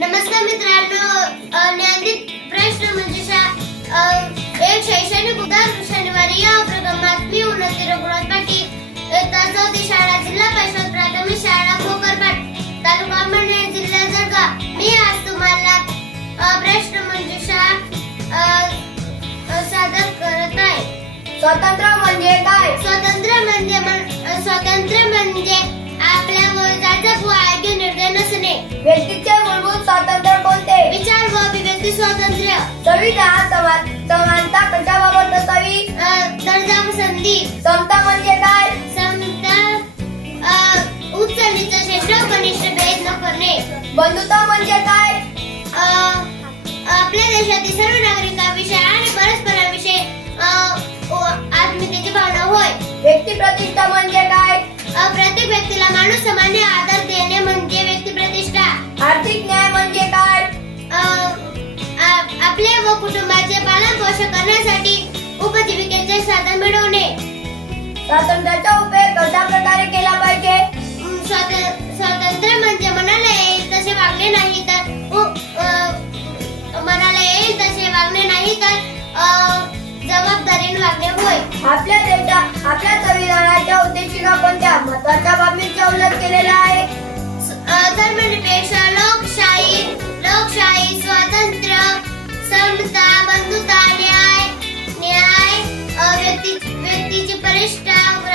नमस्कार मित्रांनो ज्ञानदीप प्रश्न म्हणजे एक शैक्षणिक उदाहरण शनिवारी या उपक्रमात मी उन्नती रघुनाथ पाटील इयत्ता चौथी शाळा जिल्हा परिषद प्राथमिक शाळा भोकरपाट तालुका मंडळ जिल्हा जळगाव. मी आज तुम्हाला प्रश्न अ, सादर करत आहे. स्वतंत्र म्हणजे काय? स्वातंत्र्य म्हणजे स्वातंत्र्य म्हणजे आपल्या वयाचा व आयोग्य निर्णय नसणे. व्यक्तीचे स्वातंत्र्य. संविधानात समान समानता कशाबाबत असावी व संधी समता म्हणजे काय? समता अ, उच्च नीच श्रेष्ठ कनिष्ठ भेद न करणे. बंधुता म्हणजे काय? आपल्या देशातील सर्व नागरिकांविषयी आणि परस्परांविषयी आत्मीयतेची भावना होय. व्यक्ती प्रतिष्ठा म्हणजे काय? पोषण करण्यासाठी उपजीविकेचे साधन मिळवणे. स्वातंत्र्याचा उपयोग कशा प्रकारे केला पाहिजे? स्वातंत्र्य म्हणजे मनाला येईल तसे वागणे नाही तर मनाला येईल तसे वागणे नाही तर जबाबदारीने वागणे होय. आपल्या देशा आपल्या संविधानाच्या उद्देशिका कोणत्या महत्त्वाच्या बाबींचा उल्लेख केलेला आहे. Style.